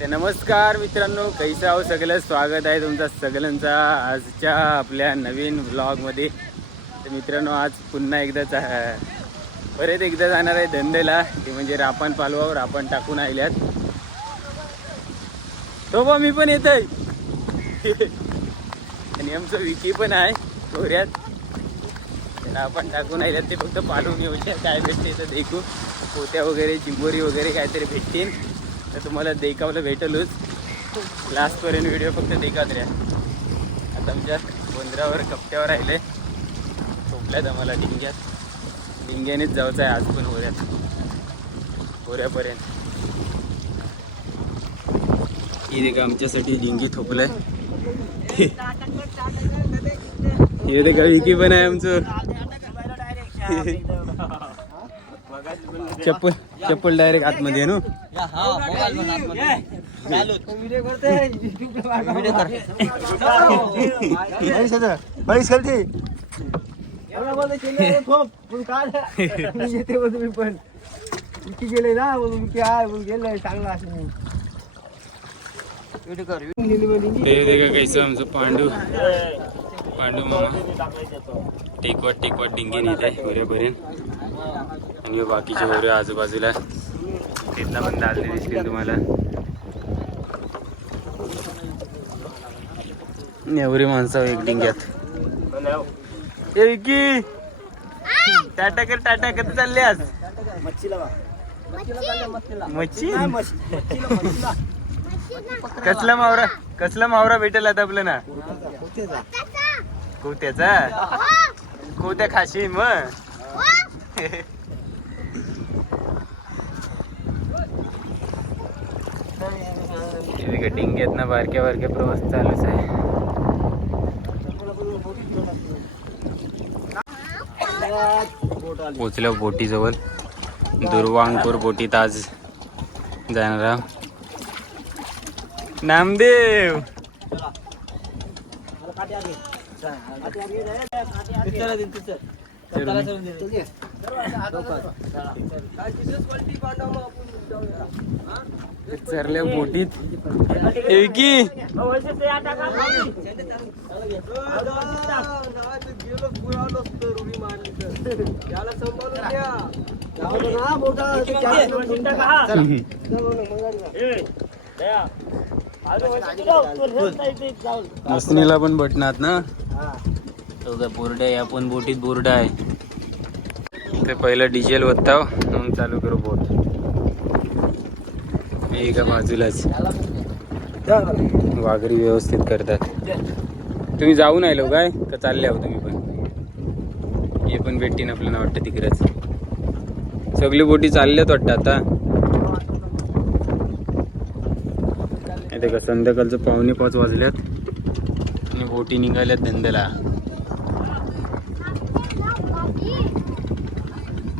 तर नमस्कार मित्रांनो कैसा हो सगळं? स्वागत आहे तुमचा सगळ्यांचा आजच्या आपल्या नवीन ब्लॉगमध्ये तर मित्रांनो आज पुन्हा एकदा चा- परत एकदा जाणार आहे धंदेला. ते म्हणजे रापण पालवावर रापण टाकून आल्यात तो बा मी पण येत आहे आणि आमचं विकी पण आहे कोऱ्यात आपण टाकून आल्यात ते फक्त पालवून येऊ काय भेटते तर देखू. पोत्या वगैरे चिंबोरी वगैरे काहीतरी भेटतील. तर तुम्हाला देखावलं भेटलच. लास्टपर्यंत व्हिडिओ फक्त देखात राहा. आता आमच्या गोंधरावर कपट्यावर राहिले. झोपल्यात आम्हाला डिंग्यात डिंग्यानेच जायचं आहे आज पण होऱ्यात. होऱ्यापर्यंत. ही देखा आमच्यासाठी डिंगी थोपलंय हे देखा विकी पण आहे आमचं. चप्पल चप्पल डायरेक्ट आतमध्ये आहे ना? बळीस खालती येते. मग तुम्ही पण. विकी गेले ना मग विकी आहे मग गेलंय चांगला असं ते देखा कैसं आमचं पांडू. पांडू मामा. टेकवट टेकवट डिंगी नेत होऱ्यापर्यंत आणि बाकीचे होरे आजूबाजूला. तिथला पण दालने दिसतील तुम्हाला. एवढी माणसं एक डिंग्यात. ए विकी! टाटा कर टाटा कधी चालले आज. मच्छी? कसला मावरा कसला मावरा भेटेल आता आपलं ना कोत्याचा कोत्या खाशी मग? डिंग्यात ना बारक्या बारक्या प्रवास चालूच आहे पोचलो बोटीजवळ दुर्वांकूर बोटीत आज जाणार नामदेव चरल्या बोटीत. ए, विकी मसनीला पण बटनात ना? बोर्ड आहे आपण बोटीत बोर्ड आहे. ते पहिलं डिझेल ओताव मग चालू करू बोट. एका बाजूलाच वाघरी व्यवस्थित करतात. तुम्ही जाऊन आलो काय? का चालले आहो तुम्ही पण. हे पण भेटतीन आपल्याला वाटतं तिकडेच. सगळी बोटी चालल्यात वाटतं आता. ते का संध्याकाळचं पावणे पाच वाजल्यात. आणि बोटी निघाल्यात धंद्याला.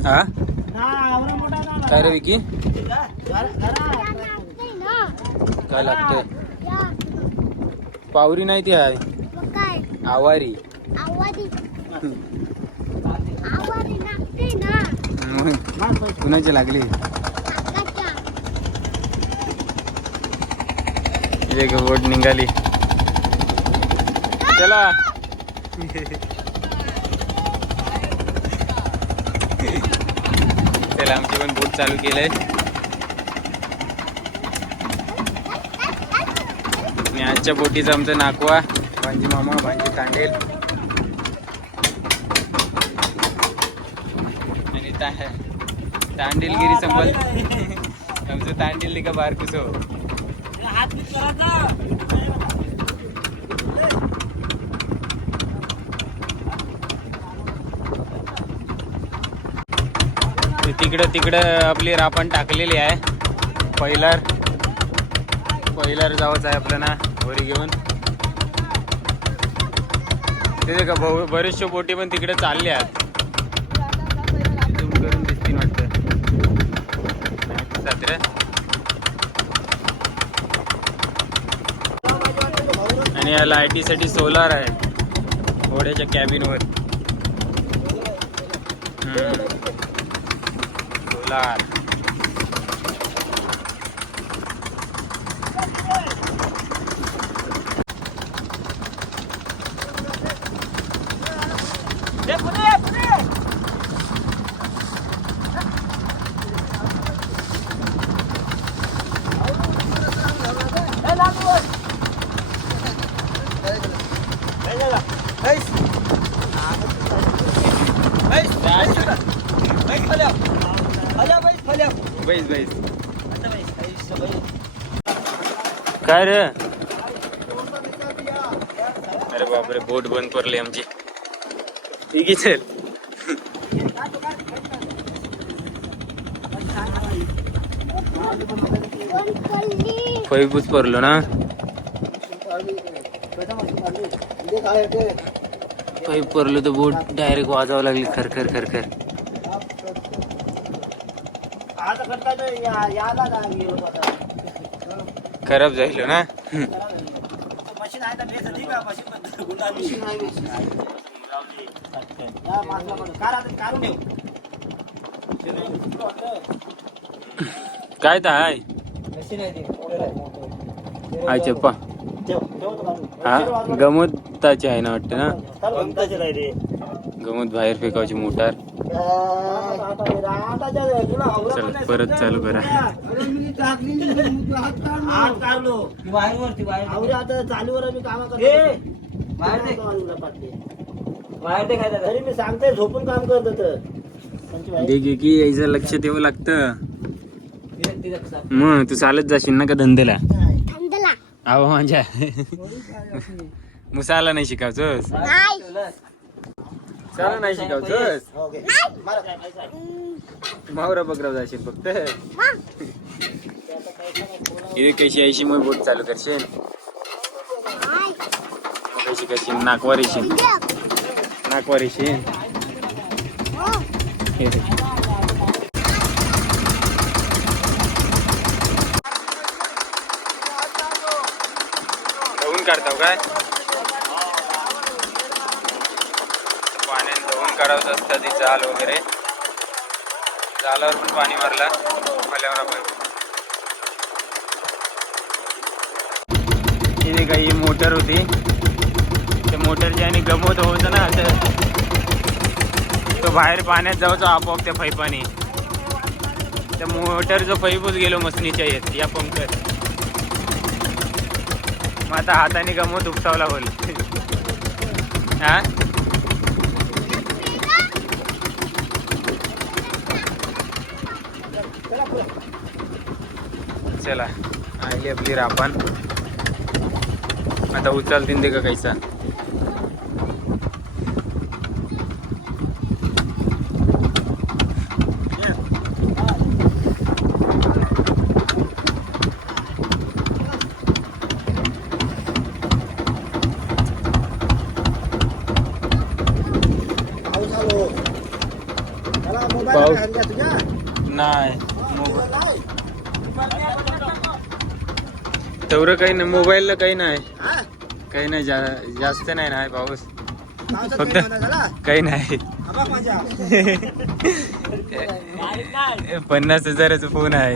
हा? काय रे विकी? काय लागतंय? पावरी नाही ती आहे आवारी. लागते कुणाची लागली? एक बोट निघाली. चला. चला आमची पण बोट चालू केलंय. मामाच्या बोटीचं आमचं नाकवा. भांजी मामा भांजी तांडेल. आणि ता- तांडेलगिरी संपल आमचं तांडेल का बारकुसो? तिकडं तिकडं आपली रापण टाकलेली आहे. पहिलार. पहिलार जावंच आहे आपलं ना घेऊन. तिथे का बरेचशे बोटी पण तिकडे चालले आहेत करून दिसतील वाटतं. नाही आणि या लाईटीसाठी सोलार आहे. घोड्याच्या कॅबिनवर. सोलार. काय रे अरे बापरे बोट बंद पडली आमची. ठीक आहे फैबूच पडलो ना. पाईप पडलो तर बोट डायरेक्ट वाजावं लागली. खर खर खर खर. आता करता नाही, या- याला नाही गेलो आता. खराब झालो ना. काय तर आहे. आय तो काढून. हा गमताची आहे ना वाटतं ना. गमत बाहेर फेकायची मोटार चल परत चालू करा. तरी मी सांगते झोपून काम करत होतं. की यायचं लक्ष ठेवं लागतं. मग तू चालत जाशील ना का धंद्याला? आवा माझ्या. मुसाला नाही शिकावचोस नाही चाला नाही आहे. हम्म, मावरा बकरा जाशील फक्त. इथे कशी यायची मग बोट चालू करशील? कशी करशील नाकवर येशील. नाकवर येशील हो हे काढताव काय? पाण्याने असतं ती जाल वगैरे. जालावर पण पाणी मारला मल्यावर आपण इथे काही मोटर होती. त्या मोटरची आणि गमवत होतं ना तर तो बाहेर पाण्यात जायचो आपोआप त्या पाईपाने. त्या मोटरचं पाईपच गेलो मसनीच्या येत या पंकर मग आता हाताने गमवत उपसावला होईल हा? चला आली आपली रापण आता उचलतीन ते का कैसा पाऊस आलो. चला, मोबाईल पाऊस. आहे का तुझ्या? नाही मोबाईल नाही. तेवढं काही नाही मोबाईलला काही नाही? काही नाही जा- जास्त नाही ना पाऊस फक्त- काही नाही. पन्नास हजाराचा फोन आहे.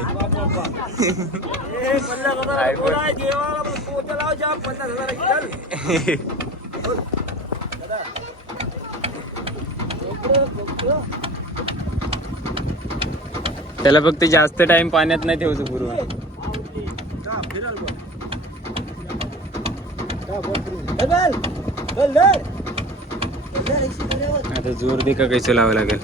त्याला फक्त जास्त टाइम पाण्यात नाही ठेवतो पुरवून आता जोर दे आता कैसे आधी लागेल?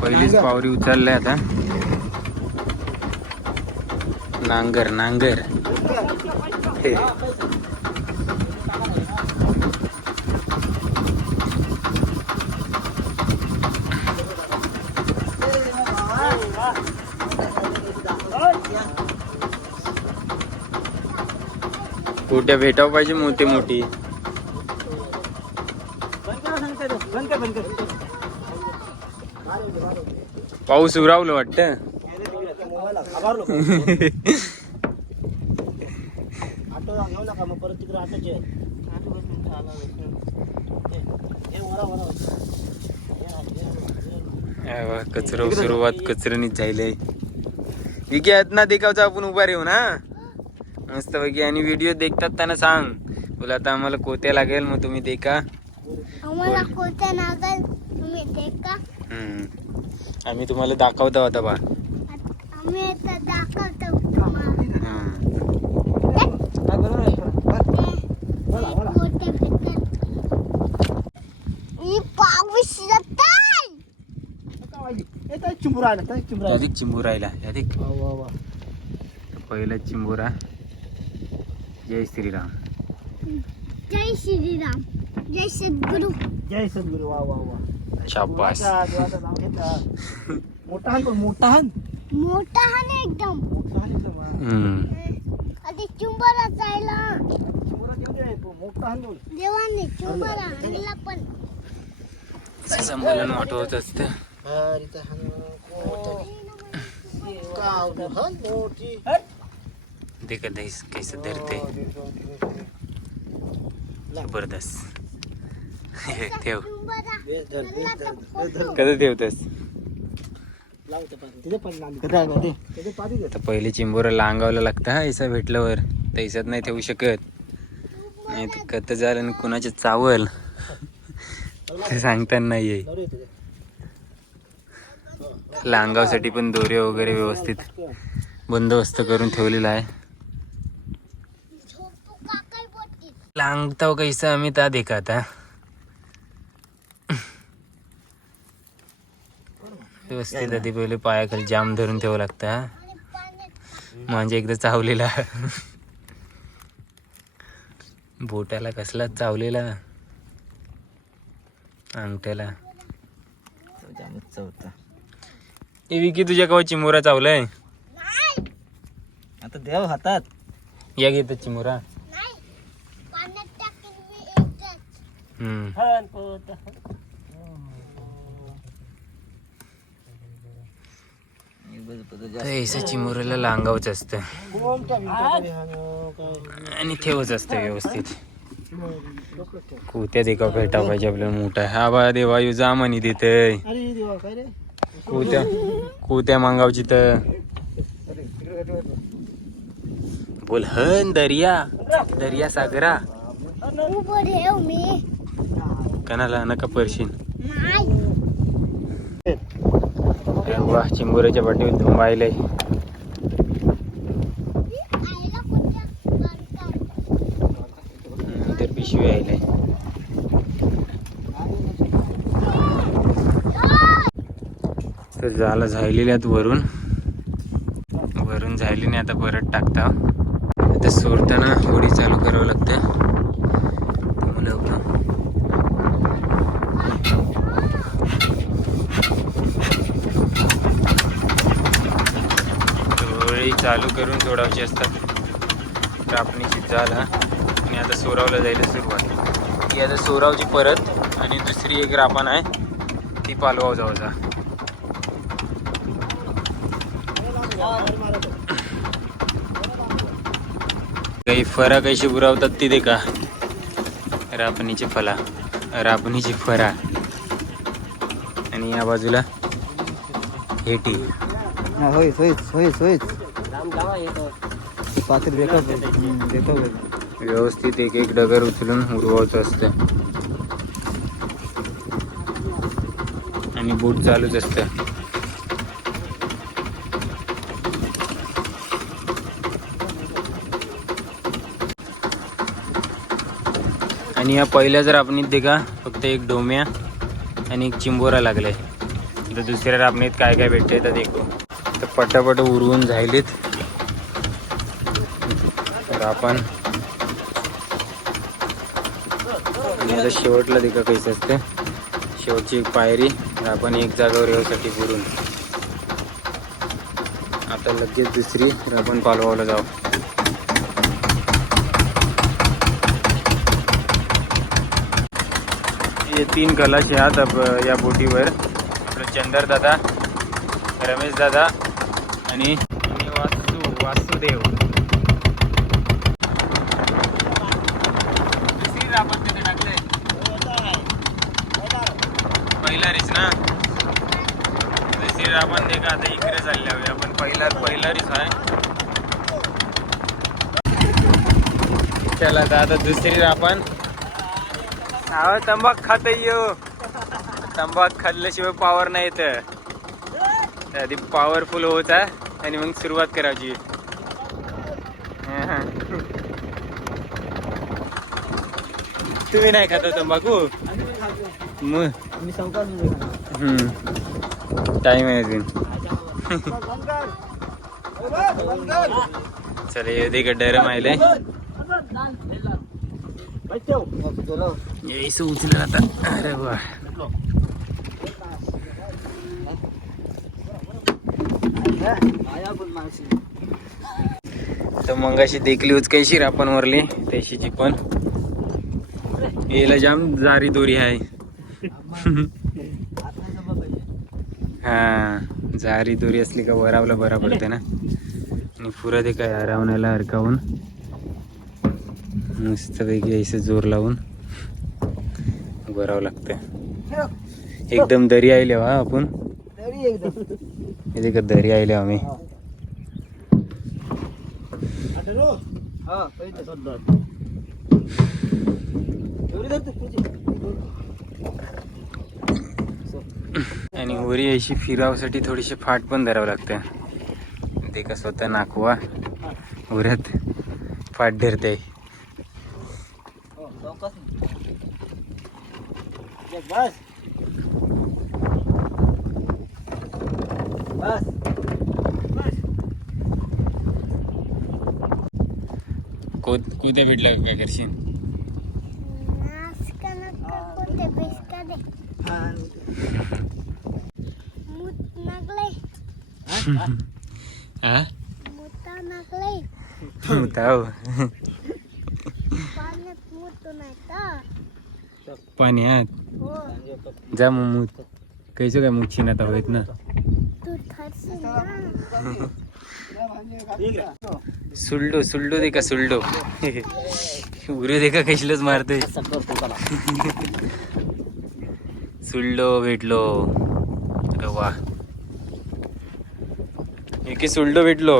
पहिलीच पावरी उचलल्या आता. नांगर नांगर हे. कुठे भेटाव पाहिजे मोठी मोठी. पाऊस उरावलं वाटतं गेले तिकडे. त्या मोबाईलला घाबरलो. ऑटो घेऊ नका मग परत तिकडे ऑटोचे आहेत. हे, हे वरा, वरा. हे, हे, अरे वा, कचरो सुरुवात कचऱ्यानीच झाले. विकी आहेत ना देखावचा आपण उभा राहू ना. मस्त पैकी. आणि व्हिडिओ देखतात त्यांना सांग. बोला आता आम्हाला कोत्या लागेल मग तुम्ही देखा. आम्हाला कोणत्या नागल तुम्ही देखा. हम्म. आम्ही तुम्हाला दाखवतो आता बा. आम्ही आता दाखवतो तुम्हाला. आहे भेटतात? मी पाऊस चिंबूर आला ताई चिंबूर आला. राहिला यादिक वा, वा, वा. पहिला चिंबोरा जय श्रीराम जय श्रीराम जय सद्गुरु जय सद्गुरू वा वा वा शाबास. मोठा हान पण मोठा हान मोठा हा ना एकदम मोठा हान एकदम, हा. हम्म. आधी चुंबरा जायला चिंबोरा घेऊन ये, मोठा हान बोल. देवाने चुंबरा आणला पण असं असतं मोठा. गावठी हान मोठी. ते कधी कैसे धरते जबरदस्त। ठेव कसं ठेवतस कधी आहे पहिले चिंबोर लांगावलं लागतं हा ऐसा भेटल्यावर. तैसात नाही ठेवू शकत. नाही तर कत झालं आणि कुणाचे चावल? ते सांगता नाही लांगावसाठी पण दोरे वगैरे व्यवस्थित बंदोबस्त करून ठेवलेला आहे. झोपू काकाई कैसा आम्ही ता देखा आता? व्यवस्थित आधी पहिले पायाखाली जाम धरून ठेवावं लागतं म्हणजे एकदा चावलेला. बोटाला कसला चावलेला? अंगठ्याला. जामच ए विकी तुझ्या कवा चिमोरा चावलाय? नाही. आता देव हातात. या घेत चिमोरा नाही. पाण्यात टाकेल मी एकदाच हम्म. ऐसा लांगावच असतं? आणि ठेवच असतं व्यवस्थित. कोत्या देखा भेटा पाहिजे आपल्याला मोठा हा बा देवा यू जा म्हणी देते अरे देवा काय रे? कोत्या कोत्या मांगावची तर. बोलहन बोल हन दर्या दर्या सागरा. उभं कणाला नका परशीन वा चिंबोऱ्याच्या पाठीवर धुंबायलंय आईला तर पिशवी यायलंय तर झाला झालेल्यात वरून. वरून झालेली आता परत टाकता. आता सोडताना होडी चालू करावं लागतं. होळी चालू करून सोडावची असतात. कापणीची झाला आणि आता सोरावला जायला सुरुवात. ही आता सोरावची परत आणि दुसरी एक रापण आहे. ती पालवाव जावचा काही फरा कशी बुरावतात ती दे का रापणीची फला. रापणीची फरा. आणि या बाजूला हेटी. हा, होईच होईच होईच होईच. पाकीट होईल. व्यवस्थित एक एक डगर उचलून उडवायचं असतं. आणि बोट चालूच असतं. आणि या पहिल्या जर आपण ते का फक्त एक डोम्या आणि एक चिंबोरा लागले. तर दुसऱ्या रापणीत काय काय भेटते तर देखो. तर पटापट उरवून झालेत. तर आपण आणि आता शेवटला देखा कैसे असते. शेवटची एक पायरी तर आपण एक जागावर येऊसाठी पुरून आता लगेच दुसरी तर आपण पालवावला जाऊ. असे तीन कलाश आहात या बोटीवर. आपलं चंदर दादा रमेश दादा आणि आणि वासू वासुदेव. पहिला रिस ना? दुसरी आपण ते का आता इकडे चालले हवे आपण पहिला पहिला रिस आहे. चला आता दुसरी आपण अहो तंबाख खात येऊ तंबाख खाल्ल्याशिवाय पावर नाही येत आधी पॉवरफुल होता आणि मग सुरुवात करायची हा. तुम्ही नाही खाता तंबाखू पण खातो. मग. टाइम आहे अजून. चला येते का डर माहिले बस ठेव. चलो. यायचं उचलं आता अरे वा तर मग अशी देखली उचकायची आपण वरली त्याशीची पण. याला जाम जारी दोरी आहे. हा जारी दोरी असली का वरावला बरा पडते ना. आणि पुरा ते काय हरवण्याला हरकावून. मस्तपैकी असं जोर लावून भरावं लागतं ठेव. एकदम दरी आले हा आपण. का दरी आले आम्ही. हा. आणि वरी अशी फिरावसाठी थोडीशी फाट पण धरावं लागतं ते का स्वतः नाकवा. उऱ्यात फाट धरते हो, सावकाश. एक बस बस कोत कोत्या भेटला काय करशील? हा. पाण्यात मुतू नाही तर पाण्यात हो जा मग मूत कैसो काय मुक्षी ना होत ना ना? सुलडो सुलडो दे का सुलडो. उरे दे का कशलच मारते. सुलडो भेटलो. अरे वा. एके सुलडो भेटलो.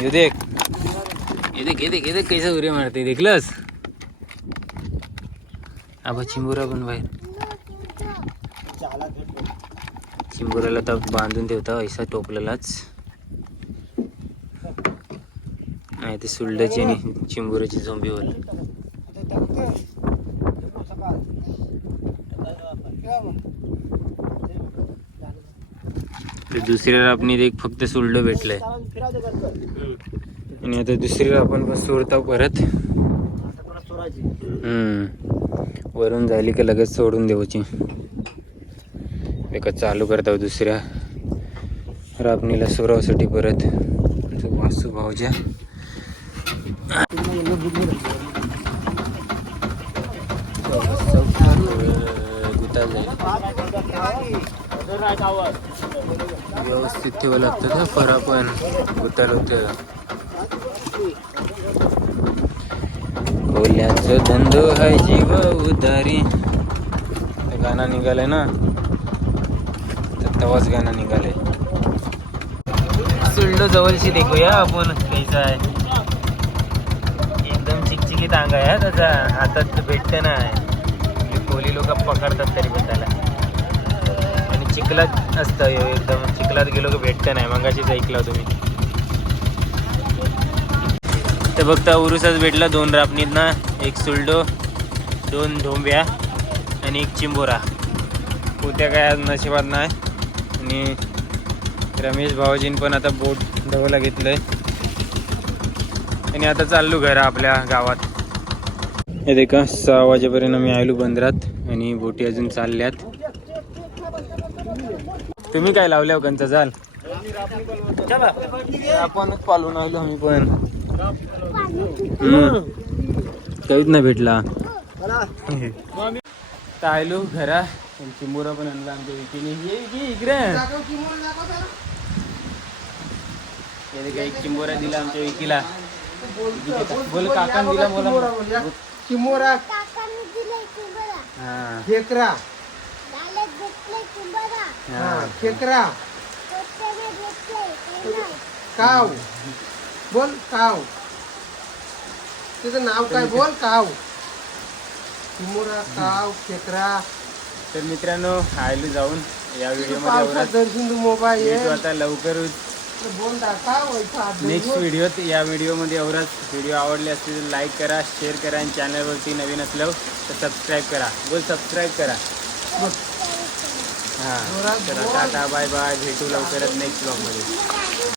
ये देख. ये देख ये देख कैसा उरे मारते. देखलस? आबा चिंबुरा पण बाहेर. चिंबुराला तर बांधून ठेवता ऐसा टोपलेलाच. नाही ते सुलडाची आणि चिंबुराची झोंबी ते दुसऱ्या रापणीत एक फक्त सुलडं भेटलंय. आणि आता दुसरी आपण पण सोडतो परत. हम्म. वरून झाली का लगेच सोडून देऊची एका चालू करता दुसऱ्या. रापणीला सोरावसाठी परत. वासू भाऊच्या गुता जाईल व्यवस्थित ठेवावं लागतं का फरा पण गुताल होतं कोल्याचं धंदो हाय जीव उदारी ते गाणं निघालंय ना? तर तवाच गाणं निघालंय. सुलडो जवळशी देखूया आपण कैसा आहे. एकदम चिकचिकीत अंग आहे त्याचा. हातात भेटतं ना. कोली लोक पकडतात तरी पण त्याला. आणि चिखलात असतं एकदम. चिखलात गेलो की भेटतं नाही. मगाशीच ऐकलं तुम्ही ते बघता उरुसच भेटला दोन रापणीत ना. एक सुलडो दोन ढोंब्या आणि एक चिंबोरा. पोत्या काय आज नशिबात नाही. आणि रमेश भाऊजीन पण आता बोट धवायला घेतलंय. आणि आता चाललो घर आपल्या गावात. हे देखा सहा वाजेपर्यंत मी आलो बंदरात आणि बोटी अजून चालल्यात. तुम्ही काय लावल्या कंचा चाल आपणच पालून आलो आम्ही पण. काहीच नाही भेटला. आलो घरा. चिंबोरा पण आणला आमच्या विकीने इकडे. हे देखा, एक चिंबोरा दिला आमच्या विकीला. बोल काका दिला बोला. चिमोरा काकांनी दिले कुंभरा हा. खेकरा. हा. खेकरा. काही काव. बोल काव. तुझं नाव काय बोल काव. चिमोरा काव खेकरा. तर मित्रांनो आयलो जाऊन या व्हिडिओमध्ये एवढाच. मोबाईल भेटू आता बोल वैसा नेक्स्ट व्हिडिओत या व्हिडिओमध्ये एवढाच. व्हिडिओ आवडले असतील तर लाईक करा शेअर करा आणि चॅनलवरती नवीन असल्यावर तर सबस्क्राईब करा. बोल सबस्क्राईब करा. हां तर टाटा बाय बाय भेटू लवकरच नेक्स्ट ब्लॉगमध्ये